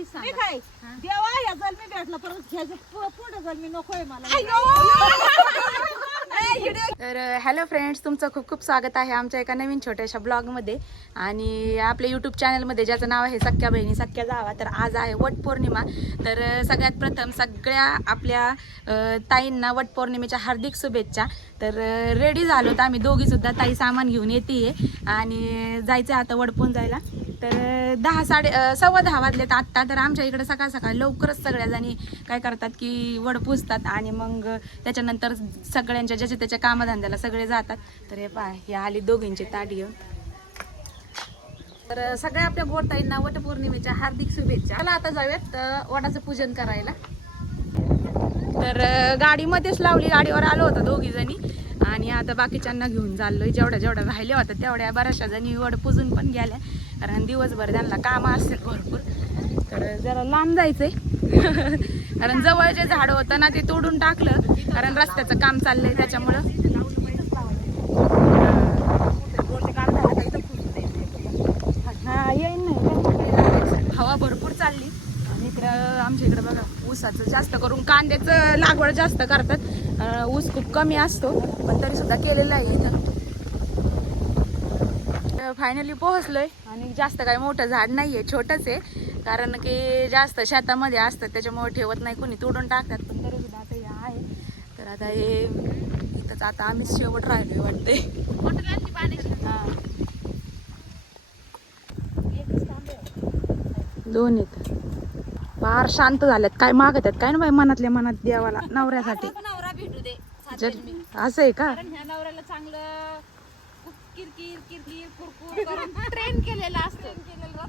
आधीच मी सांगा काय देवा या जन्मी भेटला परत ह्याच्या पु- पुढे जन्मी नकोय मला. तर हॅलो फ्रेंड्स तुमचं खूप खूप स्वागत आहे आमच्या एका नवीन छोट्याशा ब्लॉगमध्ये. आणि आपल्या यूट्यूब चॅनलमध्ये ज्याचं नाव आहे सख्या बहिणी सख्या जावा तर आज आहे वट पौर्णिमा. तर सगळ्यात प्रथम सगळ्या आपल्या ताईंना वट पौर्णिमेच्या हार्दिक शुभेच्छा. तर रेडी झालो तर आम्ही दोघीसुद्धा ताई सामान घेऊन येते आणि जायचं आता वडपून जायला. तर दहा साडे सव्वा दहा वाजलेत आत्ता. तर आमच्या इकडे सकाळ सकाळ लवकरच सगळ्या जणी काय करतात की वड पुजतात आणि मग त्याच्यानंतर सगळ्यांच्या ज्याच्या त्याच्या कामधंद्याला सगळे जातात. तर हे पहा हे आली दोघींची ताडी तर सगळ्या आपल्या गोडताईंना वटपौर्णिमेच्या हार्दिक शुभेच्छा. चला आता जाऊयात वडाचं पूजन करायला. तर गाडीमध्येच लावली गाडीवर आलो होतो दोघी जणी. आणि आता बाकीच्यांना घेऊन चाललोय. जेवढ्या जेवढ्या राहिल्या होत्या तेवढ्या बऱ्याचशा जणी वड पुजून पण गेल्या. कारण दिवसभर त्यांना कामं असतील भरपूर. तर जरा लांब जायचंय. कारण जवळ जे झाड होतं ना ते तोडून टाकलं. कारण रस्त्याचं काम चाललंय त्याच्यामुळं. हा येईन नाही हवा भरपूर चालली. आणि इकडं आमच्या इकडं बघा. ऊसाचं जास्त करून कांद्याचं लागवड जास्त करतात. ऊस खूप कमी असतो पण तरी सुद्धा केलेलं आहे इथं. फायनली पोहोचलोय आणि जास्त काही मोठं झाड नाही आहे छोटंच आहे. कारण की जास्त शेतामध्ये असतात त्याच्यामुळे ठेवत नाही कोणी तोडून टाकतात पण तरी सुद्धा आता हे आहे. तर आता हे इथंच आता आम्हीच शेवट राहिलोय वाटते दोन येतात फार शांत झाल्यात काय मागत आहेत? काय ना बाई मनातल्या मनात देवाला नवऱ्यासाठी. नवरा भेटू दे जर असं आहे का? कारण ह्या नवऱ्याला चांगलं खूप किरकिर किरकिर कुरकुर करून ट्रेन केलेलं असतं.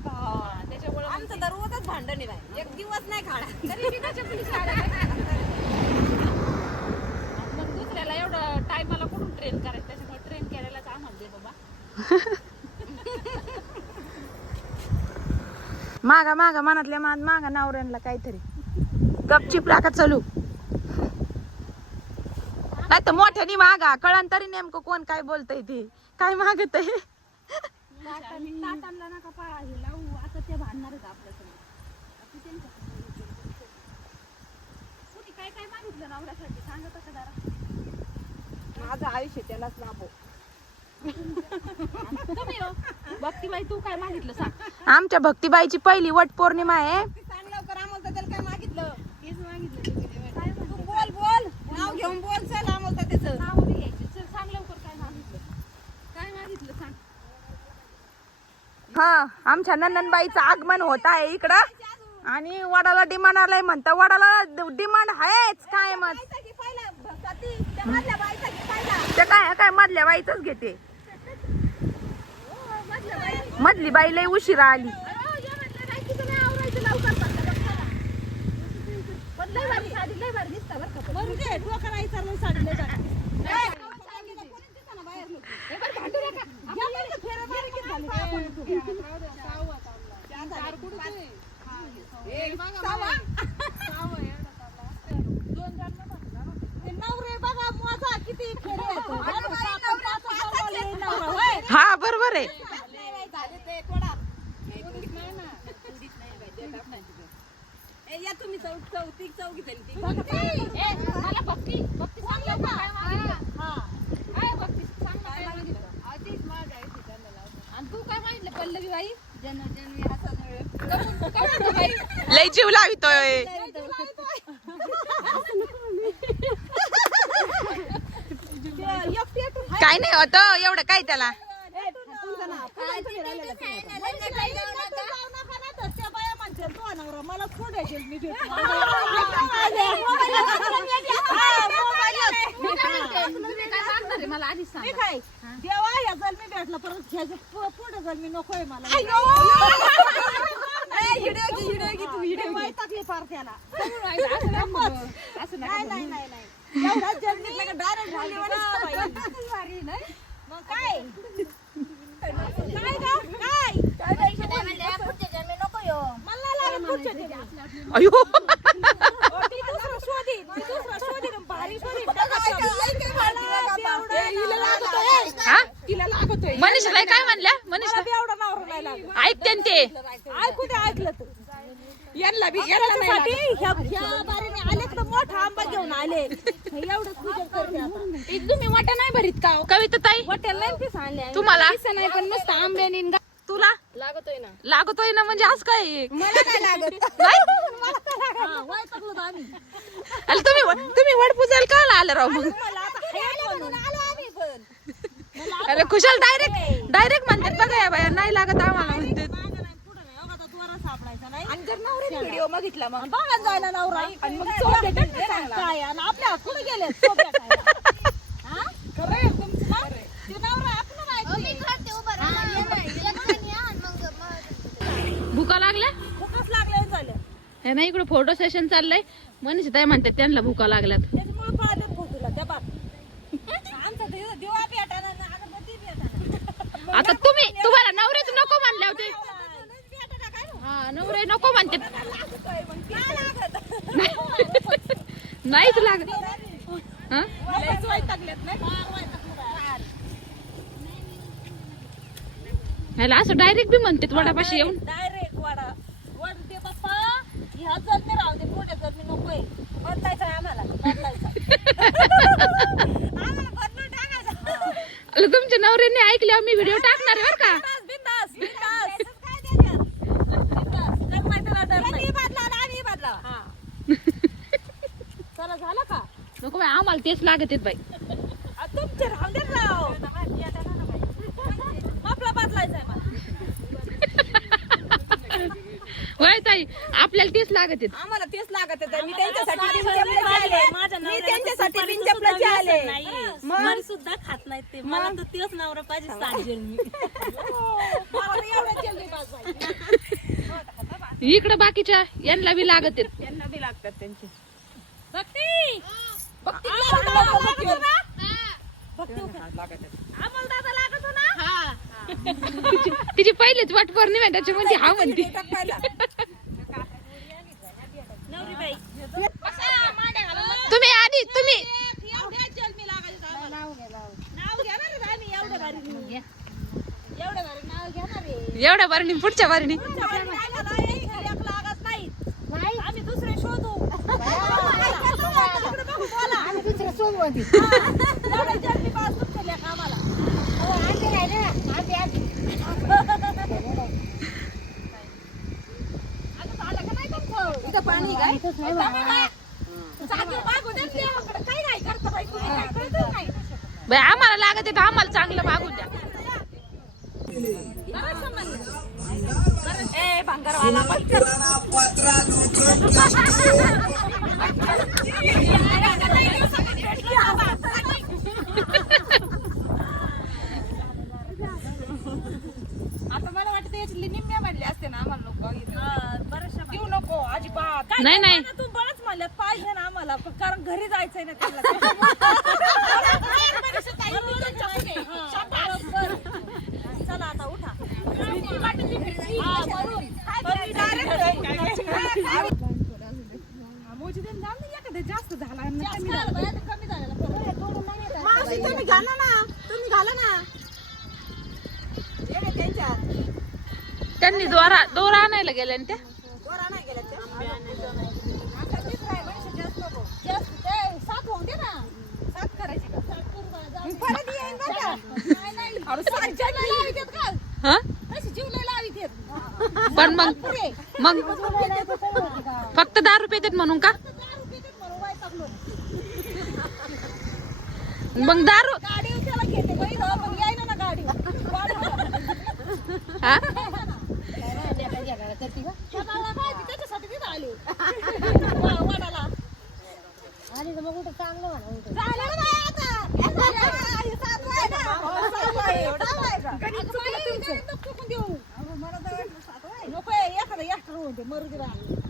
हा, त्याच्यामुळे आमचं तर रोजच भांडण आहे बाई. एक दिवस नाही खाडा तरी नाही. मग दुसऱ्याला एवढं टायमाला कुठून ट्रेन करायचं? त्याच्यामुळे ट्रेन केलेलाच आम्हाला दे बाबा. मागा मागा मनातल्या मनात मागा नवऱ्यांना काहीतरी. गपचिप राखा चलू. नाही तर मोठ्यानी मागा. कळण तरी नेमकं कोण काय बोलतय ते. काय मागत आहे हे माझं आयुष्य त्यालाच लाभो. तुम्ही हो. भक्तीबाई तू काय मागितलं सांग. आमच्या भक्तीबाईची पहिली वट पौर्णिमा आहे. सांग लवकर आम्हाला तर त्याला काय मागितलं? तेच मागितलं काय तू बोल बोल. नाव घेऊन बोल चल आम्हाला त्याचं. नाव बी घ्यायची चल सांग लवकर काय मागितलं. काय मागितलं सांग? हा आमच्या नंदनबाईचं आगमन होत आहे इकडं. आणि वडाला डिमांड आलाय म्हणता वडाला डिमांड आहेच काय मग बाईचा की पहिला त्या मधल्या बाईचा की पहिला. ते काय काय मधल्या बाईच घेते. मधली बाई लय उशिरा आली. हा बरोबर आहे. झाली. ते. हा आहे नाही. ए, या तुम्ही चौ चौथी चौघी जणी ती. हा. ना पल्लवी बाई असं लय जीव लावितोय. काय नाही होत एवढं काय त्याला? काय मागणार आहे मला सांग मी काय देवा या जन्मी भेटला परत पु- पुढे जन्मी नकोय मला वैतागली फार त्याला असं नाही नाही नाही नाही डायरेक्ट भारी मग काय अयो. ती ती. हा? मनीषला काय म्हणल्या? लागत. ऐकते ते. ऐकू दे ऐकलं तर यांना बी यांना नाही लागत. तर मोठा आंबा घेऊन आले? एवढं पूजन करते आता. इ- तुम्ही वाटा नाही भरीत का हो? कविता ताई नाही पीस आणले आम्ही. तुम्हाला? पिसं नाही पण मस्त गा- तुला? लागतोय ना. लागतोय ना म्हणजे आज काय? मला काय लागत? हा, वैतागलो होतो आम्ही. अरे तुम्ही तुम्ही वड पूजायला का आले राव मग? मला आता खायला म्हणून आलो आम्ही पण. अरे खुशाल डायरेक्ट डायरेक्ट म्हणतात बघा या बाया नाही लागत आम्हाला म्हणतात मागं नाही, पुढं नाही. अगं, आता दोरा सापडायचा नाही आणि जर नवऱ्याने व्हिडिओ बघितला मग. बघा जायला नवरा. आणि मग चांगला. काय? आणि आपल्या कुठे गेले चोप भेटायला? हा? मग? ते नवरा आपलं माहिती भुका लागल्या? खूपच लागले झालं. हे नाही इकडे फोटो सेशन चाललंय. मनीष ताई म्हणतात त्यांना भुका लागल्यात त्याच्यामुळे पाहते फोटोला त्या बाप आमचा दिवा दिवा भेटाना आणि अगरबत्ती भेटाना आता तुम्ही तुम्हाला नवरेच नको म्हणले होते भेटाना काय रे? हा नवरे नको म्हणते? नाहीच लागत. हा? ह्याला असं डायरेक्ट बी म्हणतात वडापाशी येऊन. डायरेक्ट वाडा. वड दे बाप्पा ह्या जर राहू दे पुढे जर मी नकोय. बदलायचं आम्हाला. बदलायचं. तुमच्या नवऱ्याने ऐकले मी व्हिडिओ टाकणार आहे बरं का बिंदास बिंदास बिंदास कर नाही तुला डर नाही बदला आम्ही बदलावा चला झालं का नको बाई आम्हाला तेच लागत आहेत बाई. आ, तुमचे राहू दे राव. आपला बदलायचं आहे मला होय ताई आपल्याला तेच लागत आहेत. आम्हाला तेच लागत होतं. मी त्यांच्यासाठी बिनचपलाचे आले. मी त्यांच्यासाठी बिनचपलाचे आले. मग सुद्धा खात नाहीत ते. मला तर तेच नवरा पाहिजे सांगेल मी. मला तर एवढं जल्दी बसवायचं. इकडं बाकीच्या यांना बी लागत आहेत. त्यांना बी लागतात त्यांचे. भक्ती! तिची- तिची पहिलीच वाट पौर्णिमा आहे, त्याच्यामध्ये हा म्हणते तुम्ही आधी तुम्ही एवढ्या बारणी पुढच्या बारणी दुसरे शोधू जन्मी पास तुमच्या लेक आम्हाला आता झालं का नाही तुमचं? इथं पाणी काय तुम्ही काय? जागेवर मागून द्या देवाकडे. काय नाही करता बाई तुम्ही काय कळतच नाही. बाई आम्हाला लागत आहेत आम्हाला चांगलं मागून द्या बरं समजलं. ए भांगरवाला पण मग. मग फक्त दहा रुपये देत म्हणून का. मग दारू हो, पण यायला ना गाडीवर. वाढवा. हा त्या बाळाला काय ती त्याच्यासाठी तिथं आली. वा- वाडाला. झालं ना बाई आता. हे सातवं आहे ना. हो, सातवं आहे. सातवं आहे का? अगं बाई, गणित नको एखादं एक्स्ट्रा होऊन दे, मरू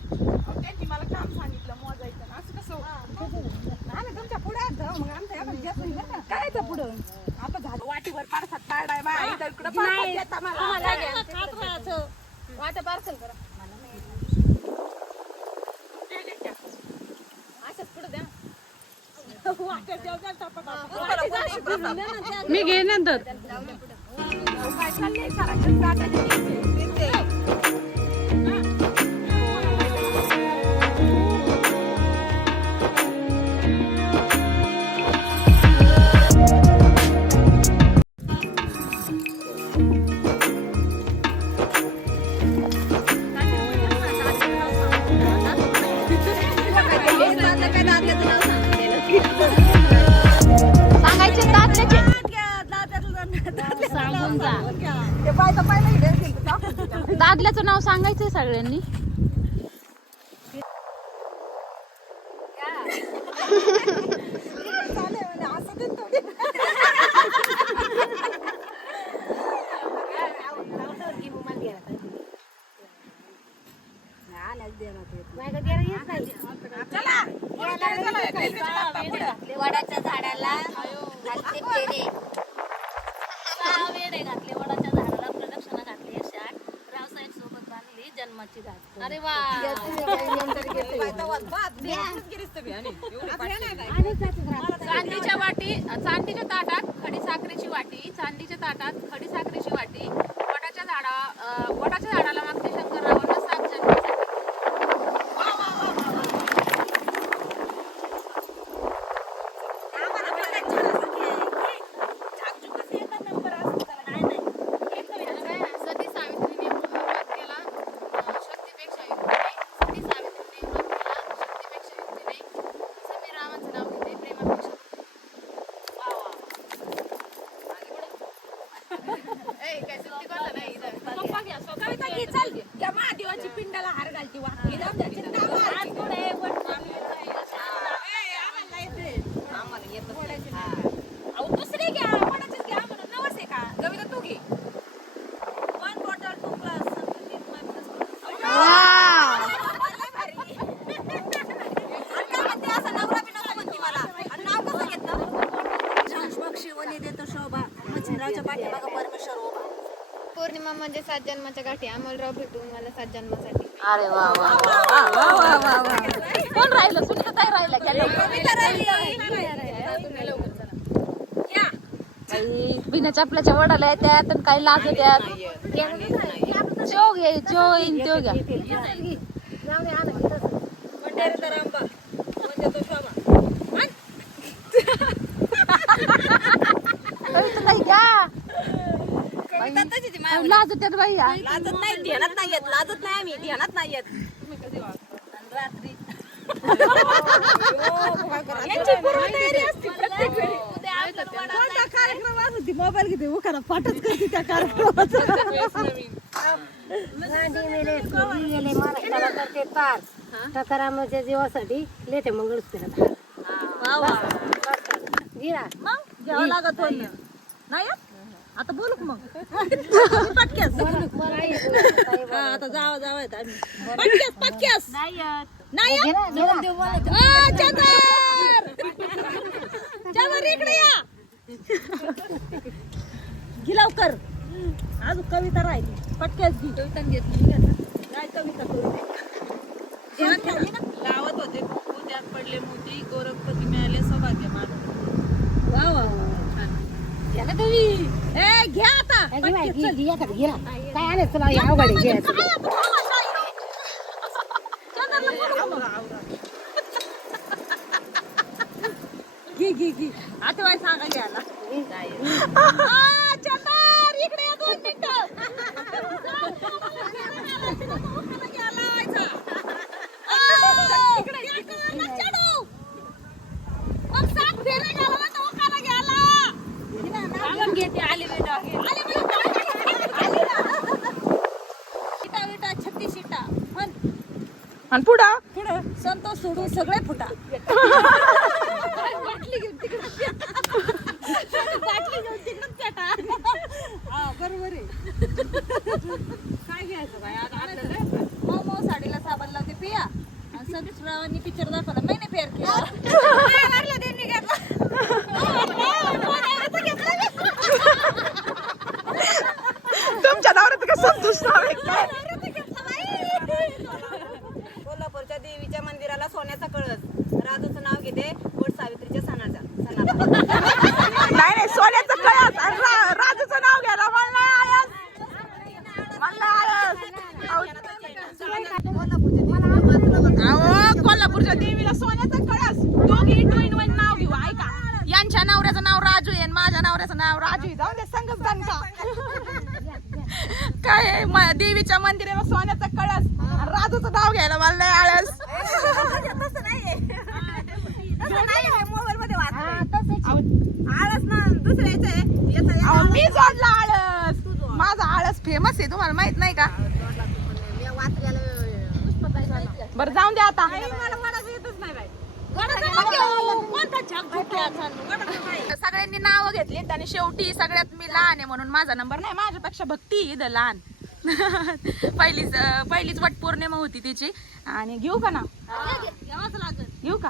सगळ्यांनी. वडाच्या झाडाला घातले पेरे सहा घातले वडाच्या झाडाला प्रदक्षिणा घातली अशा रावसाहेब सोबत बांधली जन्माची अरे वा. चांदीच्या वाटी चांदीच्या ताटात खडी साखरेची वाटी चांदीच्या ताटात खडी साखरेची वाटी वडाच्या झाडा अं, वडाच्या झाडाला मागते शंकररावांना सात जन्मासाठी सती सावित्रीने व्रत केला अं, शक्तीपेक्षा युक्तीने सती सावित्रीने व्रत केला शक्तीपेक्षा युक्तीने समी रामाचं नाव घेते प्रेमापेक्षा वा वा ए, काय सुट्टी कोणता नाही इथं. सोपा घ्या, सोपा कविता घ्या. घे, चल. त्या महादेवाची पिंडाला हार घालती वाटली जाऊ द्या, चिंता वाटली. आज पुढे वट मागलेलं आहे. अहो, दुसरे घ्या कोणाचीच घ्या म्हणून नवस आहे का कविता तू घे वन बॉटल टू ग्लास पौर्णिमा म्हणजे सात अमोलराव भेटून मला सात जन्मासाठी अरे वा वा वा कोण राहिलं सुनीता ताई राहिला काही बिना चपल्याच्या वडाला येतात आणि काही लाज येतात जो घे जो येईन तो घ्या कविता ताई घ्या अहो, लाज येतात बाई या. लाजत नाही ध्यानात नाही येत लाजत नाही आम्ही ध्यानात नाही येत. यांची पूर्व तयारी असते प्रत्येक वेळी. कोणता कार्यक्रम असू ती मोबाईल घेते उखाना पाठच करते त्या कार्यक्रमाचा. टकारामाच्या जीवासाठी लेते मंगळच फिरत गिरा. मग घ्यावं लागत नाही येत? आता बोलू का मग? पटक्यास. हा, आता जावा जावा येत आम्ही. पटक्यास पटक्यास. नाही येत? आ, चंदर! चंदर, इकडे या. घे लवकर. अजून कविता राहिली. पटक्यास घे. कविता घेतली काय कविता करू ध्यान ठेवली ना. लावत होते उद्यात पडले मोती. गोरखपती मिळाले सौभाग्यमान वा वा वा. घ्या ना तुम्ही. ए घ्या आता. पटक्यास, चल. गिरा काय आले तुला? हे अवघड आहे, घ्यायचं. घे घे घे. आता सांगा घ्यायला. आ, चंदर, इकडे या दोन मिनिटं. घ्यायला लावायचा. आ, इकडे, इकडे चढू. मग सात फेऱ्या घ्यायला ना तो उखाणा घ्यायला. आपण घेते आली बेटा आले म्हणजे काय? आले ना. इटा विटा छत्तीस इटा म्हण. आणि पुढं? पुढं संतोष सोडून सगळे फुटा. बाटली घेऊन तिकडे बाटली घेऊन तिकडे पेटा हा बरोबर आहे. काय घ्यायचं बाय आता आपल्याला मऊ मऊ साडीला साबण लावते पिया. आणि सतीश रावांनी पिक्चर दाखवला महिने फेर लागलं त्यांनी तुमच्या नवऱ्यात का संतोष नाव आहे काय? कोल्हापूरच्या देवीच्या मंदिराला सोन्याचा कळस राजूचं नाव घेते वट सावित्रीच्या सणाचा सणाला नाही नाही सोन्याचं कळस आणि रा- राजूचं नाव घ्यायला मला नाही आळस मला नाही आळस अहो कोल्हापूरच्या देवीला सोन्याचा कळस दोघी टू इन वन नाव घेऊ ऐका यांच्या नवऱ्याचं नाव राजू आहे आणि माझ्या नवऱ्याचं नाव राजू आहे जाऊन दे संगच दणका काय आहे, म- देवीच्या मंदिराला सोन्याचा कळस आणि राजूचं नाव घ्यायला मला नाही आळस मोबाईल मध्ये वाचलंय. आळस ना दुसऱ्याचं आहे याचा अहो, मी जोडला आळस. फेमस आहे तुम्हाला माहीत नाही का? बरं जाऊन द्या आता. सगळ्यांनी नाव घेतलीत आणि शेवटी सगळ्यात मी लहान आहे म्हणून माझा नंबर नाही माझ्यापेक्षा भक्ती आहे इथं लहान. पहिलीच पहिलीच वट पौर्णिमा होती तिची. आणि घेऊ का ना? घेऊ का?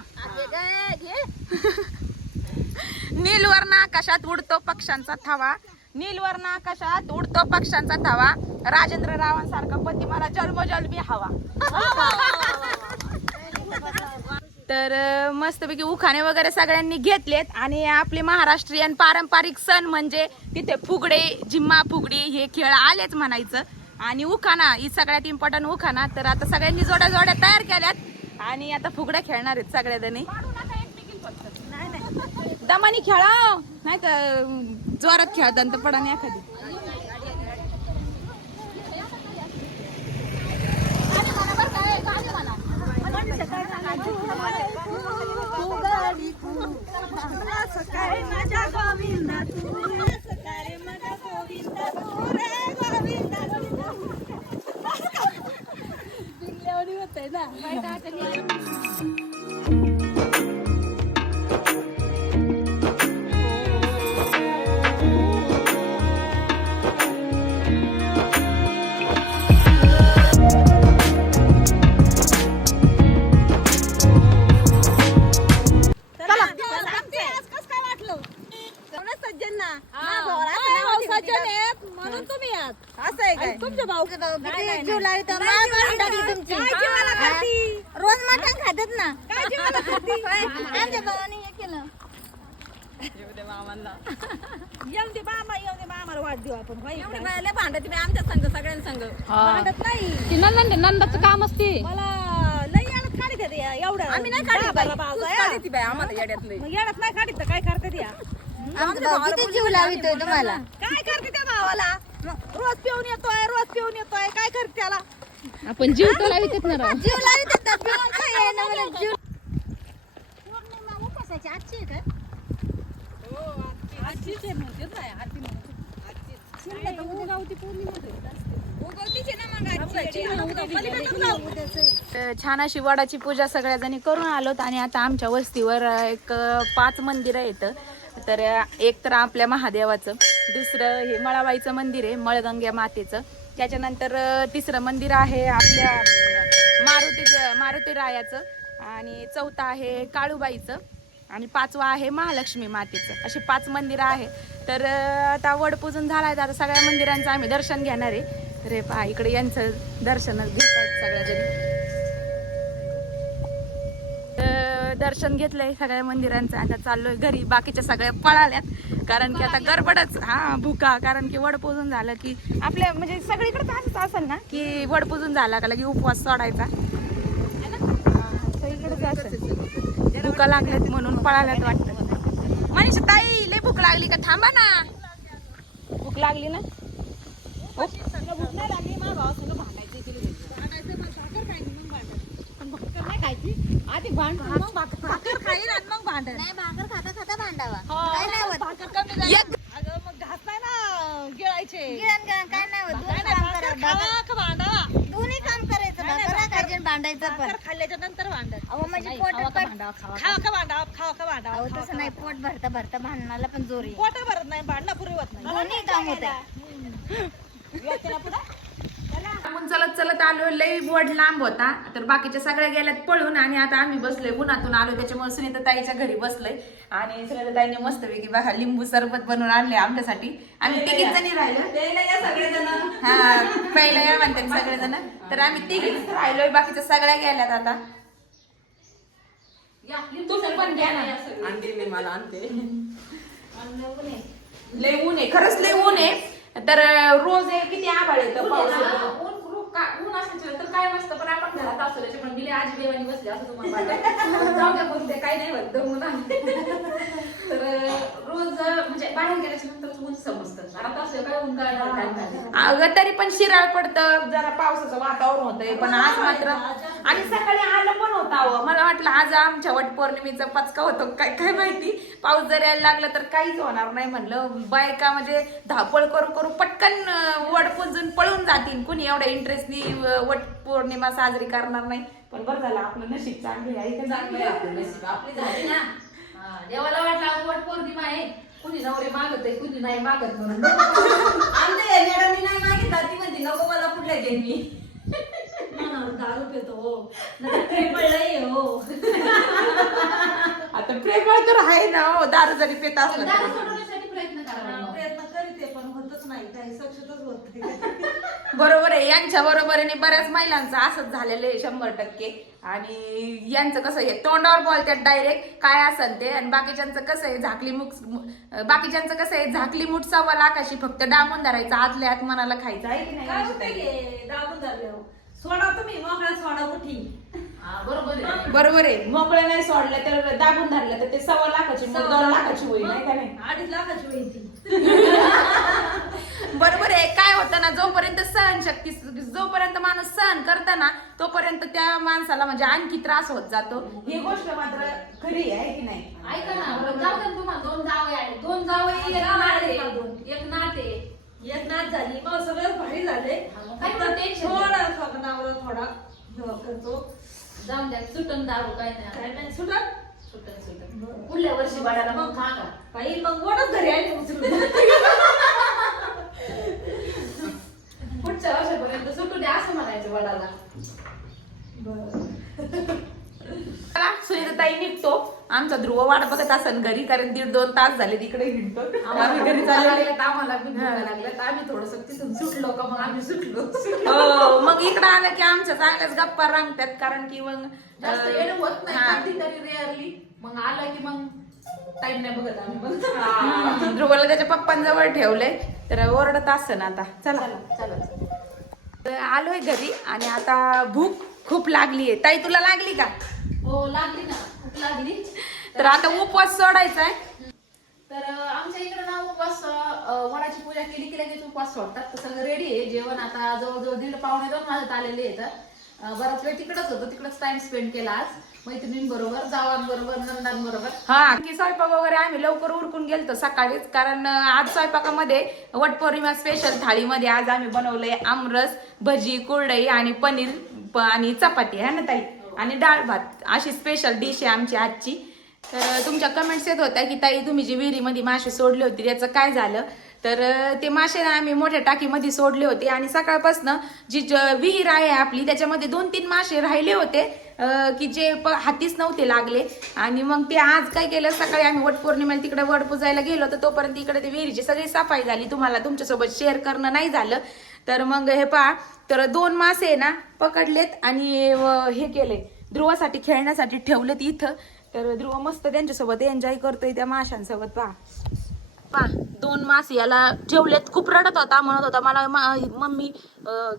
नीलवर्ण आकाशात उडतो पक्ष्यांचा थावा. नीलवर्ण आकाशात उडतो पक्ष्यांचा थावा. राजेंद्र रावांसारखा पती मला जन्मजन्मी हवा. तर मस्तपैकी उखाणे वगैरे सगळ्यांनी घेतलेत आणि आपले महाराष्ट्रीयन पारंपरिक सण म्हणजे तिथे फुगडे जिम्मा फुगडी हे खेळ आलेच म्हणायचं. आणि उखाणा ही सगळ्यात इम्पॉर्टंट उखाणा. तर आता सगळ्यांनी जोड्या जोड्या तयार केल्यात. आणि आता फुगड्या खेळणार आहेत सगळ्या जणी दमानी खेळा. नाही तर जोरात खेळा तर पडा नाही एखादी. ना. भाऊ किती जीव लावितोय तुम्हाला काय करते त्या भावाला रोज पिऊन येतोय रोज पिऊन येतोय काय करते त्याला आपण जीव तर लावित ना राव. जीव लावित तर पिऊन काय आहे ना मला जीव आजची आहे का उगवतीची ना मग आजची. पलीकडे जाऊ. तर छान अशी वडाची पूजा सगळ्याजणी करून आलोत आणि आता आमच्या वस्तीवर अं, एक अं, पाच मंदिरं आहेत तर एक तर आपल्या महादेवाचं दुसरं हे मळाबाईचं मंदिर आहे मळगंग्या मातेचं. त्याच्यानंतर तिसरं मंदिर आहे आपल्या मारुती मारुती रायाचं. आणि चौथं आहे काळूबाईचं. आणि पाचवा आहे महालक्ष्मी मातेचं. असे पाच मंदिरं आहे. तर आता वडपूजन झाला आहे तर आता सगळ्या मंदिरांचं आम्ही दर्शन घेणार आहे. तर हे पहा इकडे यांचं दर्शनच घेतात सगळ्या जणी दर्शन घेतलंय सगळ्या मंदिरांचं. आता चाललोय घरी. बाकीच्या सगळ्या पळाल्यात. कारण की आता गडबडच. हा भुका. कारण की वडपूजन झालं की आपल्या म्हणजे सगळीकडे असंच असेल ना की वडपूजन झाला का की उपवास सोडायचा. सगळीकडेच असेल भुका लागल्यात म्हणून पळाल्यात वाटतं. मनीष ताई लय भूक लागली का? थांबा ना. भूक लागली ना संग भूक नाही लागली माझ्या भावासंग भांडायचं केली भांडायचं मग भाकर खायची मग भांडण पण भाकर नाही खायची आधी भांड मग भाकर भाकर खाईल आणि मग भांडण. नाही भाकर खाता खाता भांडावा. हो, काय नाही होत. भाकर कमी झाली. एक- अगं मग घास नाही ना गिळायचे. गिळण गिळण काय नाही होत. काय दोन्ही नाही, काम भाकर करा भाकर- खावा का भांडावा? दोन्ही काम करायचं नाही, भाकर भाकर- खायची आणि भांडायचं पण. भाकर खाल्ल्याच्या नंतर भांडण. अहो म्हणजे नाही, पोटात खावा का पण- भांडावा खावा का भांडावा? खावा का भांडावा? अहो खावा तसं नाही पोट भरता भरता भांडणाला पण जोर. पोट भरत नाही भांडणं पुरी होत नाही. दोन्ही काम होत आहे व्यक्तीला पुढं. आपण चलत चलत आलो लई वड लांब होता. तर बाकीच्या सगळ्या गेल्यात पळून आणि आता आम्ही बसलोय उन्हातून आलो त्याच्यामुळे सुनीता ताईच्या घरी बसलोय. आणि सुनीता ताईने मस्तपैकी बघा लिंबू सरबत बनवून आणले आमच्यासाठी. आम्ही तिघीच जणी राहिलो. सगळेजण. हा पहिला या म्हणतात सगळेजण. तर आम्ही तिघीच राहिलोय बाकीच्या सगळ्या गेल्यात आता. तुम्ही पण घ्या ना आणते मी मला आणते. लय ऊन आहे खरंच लय ऊन आहे. तर रोज आहे किती आभाळ येतं पाऊस येतो. ऊन असायचं तर काय मस्त पण आपण घरात असतो त्याच्यामुळे गेले आज देवानी बसले असं तुम्हाला वाटतं जाऊ द्या बोलते काही नाही होत दमून आले. तर रोज बाहेर गेल्याच्यानंतर ऊन समजतं. घरात असलं काय ऊन काय काय काय अगं तरी पण शिराळ पडतं. जरा पावसाचं वातावरण होतंय पण आज मात्र आणि सकाळी आलं पण होतं अहो. मला वाटलं आज आमच्या वट पौर्णिमेचा पचका होतो काय काय माहिती? पाऊस जर यायला लागला तर काहीच होणार नाही म्हणलं. बायका म्हणजे धावपळ करू करू पटकन वड पुंजून पळून जातील. कुणी एवढ्या इंटरेस्टनी वट पौर्णिमा साजरी करणार नाही. पण बरं झालं आपलं नशीब चांगलं आहे आपलं नशीब. आपली झाली ना. हा, देवाला वाटलं आज वट पौर्णिमा आहे. कुणी नवरे मागत आहे कुणी नाही मागत म्हणून. आमच्या मॅडमनी नाही मागितला ती म्हणते नको मला कुठल्या घे मी मनावर दारू पितो हो. नाही ट्रिपलही हो. आता प्रेमळ तर आहे ना हो. दारू जरी पेत असलं तरी करावा प्रयत्न करीते पण होतच नाही काही सक्सेसच होत नाही बरोबर आहे यांच्या बरोबरीने बऱ्याच महिलांचं असंच झालेलं आहे शंभर टक्के. आणि यांचं कसं आहे तोंडावर बोलतात डायरेक्ट काय असन ते आणि बाकीच्यांचं कसं आहे झाकली मुख बाकीच्यांचं कसं आहे झाकली मुठ सव्वा लाखाशी फक्त डांबून धरायचं आतल्या आत मनाला खायचं आहे की नाही? होते गे दाबून धरल्यावर. सोडा तुम्ही मोकळा सोडा उठी हा, बरोबर आहे. बरोबर आहे. मोकळं नाही सोडलं तर दाबून धरलं तर ते सव्वा लाखाची दोन लाखाची होईल नाही का नाही? अडीच लाखाची होईल ती. बरोबर आहे. काय होतं ना जोपर्यंत सहन शक्ती जोपर्यंत माणूस सहन करताना तोपर्यंत त्या माणसाला म्हणजे आणखी त्रास होत जातो. ही गोष्ट मात्र खरी आहे की नाही? ऐका ना जाऊ दे ना तुम्हाला. दोन जावई आले. दोन जावई एक नाते एक नाते एक झाली. मग सगळं भारी झाले. काय tension थोडा स्वप्नावर थोडा हे करतो. जाऊन द्या सुटन दारू काय नाही. काय नाही सुटत सुटन पुढल्या वर्षी बाळाला मग सांगा बाई मग ओढत घरी आली उचलून पुढच्या वर्षापर्यंत सुटू द्या असं म्हणायचं वडाला. चला सुनीताई निघतो. आमचा ध्रुव वाट बघत असन घरी कारण दीड दोन तास झाले तिकडे हिंडतो आम्ही घरी चालले आम्हाला लागल्यात. आम्ही थोडस तिथून सुटलो का मग आम्ही सुटलो. हो मग इकडे आलं की आमच्या चांगल्याच गप्पा रंगतात कारण की मग होत नाही रेअरली मग आलं की मग टाइम नाही बघत आम्ही. ध्रुवला त्याच्या पप्पांजवळ ठेवलंय तर ओरडत असन आता. चला. चला आलोय घरी आणि आता भूक खूप लागली आहे ताई तुला लागली का? हो लागली ना. लागली. तर आता उपवास सोडायचा आहे. तर आमच्या इकडे ना उपवास वडाची पूजा केली की लगेच उपवास सोडतात. तर सगळं रेडी आहे. जेवण आता जवळजवळ दीड पावणे दोन वाजत आलेले आहेत. अं, बराच वेळ तिकडच होतो. तिकडच टाइम स्पेंड केला आज. मैत्रिणींबरोबर जावांबरोबर नंदांबरोबर हा की स्वयंपाक वगैरे आम्ही लवकर उरकून गेलतो सकाळीच. कारण आज स्वयंपाकामध्ये वटपौर्णिमा स्पेशल थाळीमध्ये आज आम्ही बनवलंय आमरस भजी कुरडई आणि पनीर आणि चपाती. आहे ना ताई? आणि डाळ भात. अशी स्पेशल डिश आहे आमची आजची. तर तुमच्या कमेंट्स येत होत्या की ताई तुम्ही जी विहिरीमध्ये मासे सोडले होते त्याचं काय झालं? तर ते मासे ना आम्ही मोठ्या टाकीमध्ये सोडले होते आणि सकाळपासनं जी ज- विहीर आहे आपली त्याच्यामध्ये दोन तीन मासे राहिले होते की जे प- हातीच नव्हते लागले. आणि मग ते आज काय केलं? सकाळी आम्ही वटपौर्णिमेला तिकडे वड पुजायला गेलो तर तोपर्यंत इकडे ते विहिरीची सगळी सफाई झाली. तुम्हाला तुमच्यासोबत शेअर करणं नाही झालं. तर मग हे पहा तर दोन मासे आहे ना पकडलेत आणि हे केले ध्रुवासाठी खेळण्यासाठी ठेवलेत इथं. तर ध्रुव मस्त त्यांच्यासोबत एन्जॉय करतोय त्या माशांसोबत पहा. पहा दोन मासे याला ठेवलेत. खूप रडत होता म्हणत होता मला मम्मी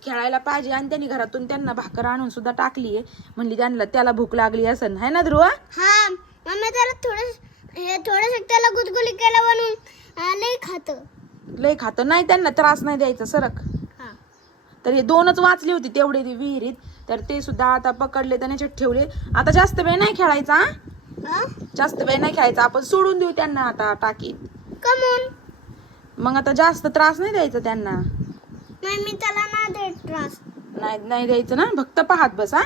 खेळायला पाहिजे. आणि त्यांनी घरातून त्यांना भाकर आणून सुद्धा टाकली आहे म्हणली त्यांना त्याला भूक लागली असन. है ना ध्रुवा? हा मम्मी त्याला थोडं हे थोडस त्याला गुदगुली केलं म्हणून लई खात. लय खातं. नाही त्यांना त्रास नाही द्यायचा सरक. तर हे दोनच वाचली होती तेवढे ते विहिरीत. तर ते सुद्धा आता पकडले तर याच्यात ठेवले. आता जास्त वेळ नाही खेळायचा हा? जास्त वेळ नाही खेळायचा. आपण सोडून देऊ त्यांना आता टाकीत कमून. मग आता जास्त त्रास नाही द्यायचा त्यांना. त्याला ना देत त्रास. नाही नाही द्यायचं ना? फक्त पाहत बस हा?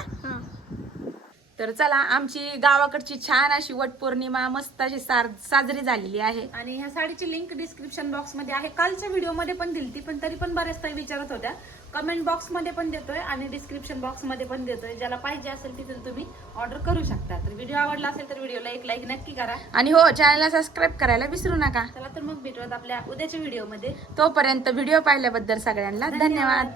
तर चला आमची गावाकडची छान अशी वटपौर्णिमा मस्त अशी सार साजरी झालेली आहे. आणि ह्या साडीची लिंक डिस्क्रिप्शन बॉक्समध्ये आहे. कालच्या व्हिडिओमध्ये पण दिलती पण तरी पण बऱ्याच ताई विचारत होत्या. कमेंट बॉक्समध्ये पण देतोय आणि डिस्क्रिप्शन बॉक्समध्ये पण देतोय. ज्याला पाहिजे असेल तिथून तुम्ही ऑर्डर करू शकता. तर व्हिडिओ आवडला असेल तर व्हिडिओला एक लाईक नक्की करा. आणि हो चॅनलला सबस्क्राईब करायला विसरू नका. चला तर मग भेटूयात आपल्या उद्याच्या व्हिडिओमध्ये तोपर्यंत व्हिडिओ पाहिल्याबद्दल सगळ्यांना धन्यवाद.